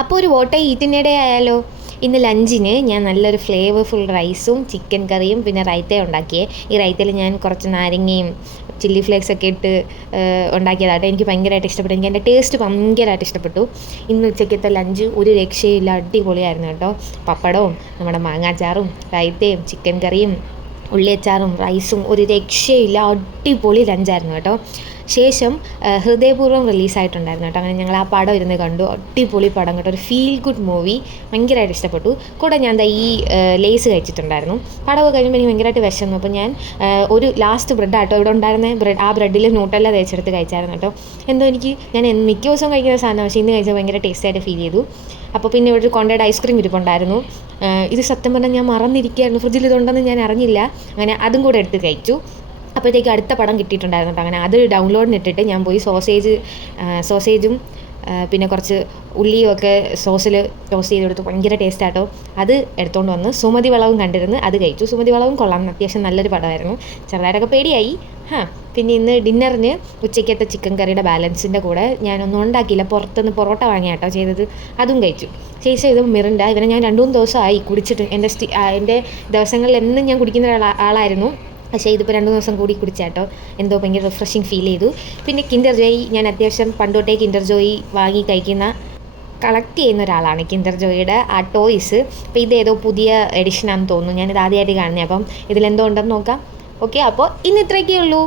അപ്പോൾ ഒരു vote ഈറ്റിൻ്റെ day ആയാലോ. ഇന്ന് ലഞ്ചിന് ഞാൻ നല്ലൊരു ഫ്ലേവർഫുൾ റൈസും ചിക്കൻ കറിയും പിന്നെ റൈത്തയും ഉണ്ടാക്കിയേ. ഈ റൈത്തയിൽ ഞാൻ കുറച്ച് നാരങ്ങയും ചില്ലി ഫ്ലേക്സ് ഒക്കെ ഇട്ട് ഉണ്ടാക്കിയതാട്ടെ. എനിക്ക് ഭയങ്കരമായിട്ട് ഇഷ്ടപ്പെട്ടു. എനിക്ക് എൻ്റെ ടേസ്റ്റ് ഭയങ്കരമായിട്ട് ഇഷ്ടപ്പെട്ടു. ഇന്ന് ഉച്ചയ്ക്കത്തെ ലഞ്ച് ഒരു രക്ഷയില്ല, അടിപൊളിയായിരുന്നു കേട്ടോ. പപ്പടവും നമ്മുടെ മാങ്ങാച്ചാറും റൈത്തയും ചിക്കൻ കറിയും ഉള്ളിയച്ചാറും റൈസും ഒരു രക്ഷയില്ല, അടിപൊളി ലഞ്ചായിരുന്നു കേട്ടോ. ശേഷം ഹൃദയപൂർവ്വം റിലീസായിട്ടുണ്ടായിരുന്നു കേട്ടോ. അങ്ങനെ ഞങ്ങൾ ആ പടം ഇരുന്ന് കണ്ടു. അടിപൊളി പടം കേട്ടോ, ഒരു ഫീൽ ഗുഡ് മൂവി, ഭയങ്കരമായിട്ട് ഇഷ്ടപ്പെട്ടു. കൂടെ ഞാൻ ഈ ലേസ് കഴിച്ചിട്ടുണ്ടായിരുന്നു. പടമൊക്കെ കഴിയുമ്പോൾ എനിക്ക് ഭയങ്കരമായിട്ട് വിശന്നു. അപ്പോൾ ഞാൻ ഒരു ലാസ്റ്റ് ബ്രെഡാട്ടോ ഇവിടെ ഉണ്ടായിരുന്ന ബ്രെഡ്, ആ ബ്രെഡിൽ ന്യൂട്ടെല്ല തേച്ചെടുത്ത് കഴിച്ചായിരുന്നു കേട്ടോ. എന്തോ ഞാൻ മിക്ക ദിവസവും കഴിക്കുന്ന സാധനം, പക്ഷേ ഇന്ന് കഴിച്ചാൽ ഭയങ്കര ടേസ്റ്റായിട്ട് ഫീൽ ചെയ്തു. അപ്പോൾ പിന്നെ ഇവിടെ ഒരു കൊണ്ടയുടെ ഐസ്ക്രീം ഇരിപ്പുണ്ടായിരുന്നു. ഇത് സത്യം പറഞ്ഞാൽ ഞാൻ മറന്നിരിക്കുകയായിരുന്നു, ഫ്രിഡ്ജിൽ ഇതുണ്ടെന്ന് ഞാൻ അറിഞ്ഞില്ല. അങ്ങനെ അതും കൂടെ എടുത്ത് കഴിച്ചു. അപ്പോഴത്തേക്ക് അടുത്ത പടം കിട്ടിയിട്ടുണ്ടായിരുന്നു കേട്ടോ. അങ്ങനെ അത് ഡൗൺലോഡിന് ഇട്ടിട്ട് ഞാൻ പോയി സോസേജും പിന്നെ കുറച്ച് ഉള്ളിയും ഒക്കെ സോസിൽ ടോസ്റ്റ് ചെയ്ത് കൊടുത്തു. ഭയങ്കര ടേസ്റ്റാട്ടോ. അത് എടുത്തുകൊണ്ട് വന്ന് സുമതി വളവും കണ്ടിരുന്ന് അത് കഴിച്ചു. സുമതി വളവും കൊള്ളാം, അത്യാവശ്യം നല്ലൊരു പടമായിരുന്നു. ചെറുതായിട്ടൊക്കെ പേടിയായി. പിന്നെ ഇന്ന് ഡിന്നറിന് ഉച്ചയ്ക്കത്തെ ചിക്കൻ കറിയുടെ ബാലൻസിൻ്റെ കൂടെ ഞാനൊന്നും ഉണ്ടാക്കിയില്ല, പുറത്തുനിന്ന് പൊറോട്ട വാങ്ങിയാട്ടോ ചെയ്തത്, അതും കഴിച്ചു. ശേഷം ഇത് മിറിണ്ട, ഇവനെ ഞാൻ 2-3 ദിവസമായി കുടിച്ചിട്ട്. എൻ്റെ ദിവസങ്ങളിൽ എന്നും ഞാൻ കുടിക്കുന്ന ആളായിരുന്നു, പക്ഷേ ഇതിപ്പോൾ 2 ദിവസം കൂടി കുടിച്ചാട്ടോ. എന്തോ ഭയങ്കര റിഫ്രഷിങ് ഫീൽ ചെയ്തു. പിന്നെ കിൻഡർ ജോയ് ഞാൻ അത്യാവശ്യം പണ്ടോട്ടേ കിൻഡർ ജോയ് വാങ്ങി കളക്ട് ചെയ്യുന്ന ഒരാളാണ്. കിൻഡർ ജോയിയുടെ ആ ടോയ്സ്. അപ്പോൾ ഇതേതോ പുതിയ എഡിഷനാണെന്ന് തോന്നുന്നു, ഞാനിത് ആദ്യമായിട്ട് കാണുന്നത്. അപ്പം ഇതിലെന്തോ ഉണ്ടെന്ന് നോക്കാം. ഓക്കെ, അപ്പോൾ ഇന്ന് ഇത്രയൊക്കെ ഉള്ളൂ.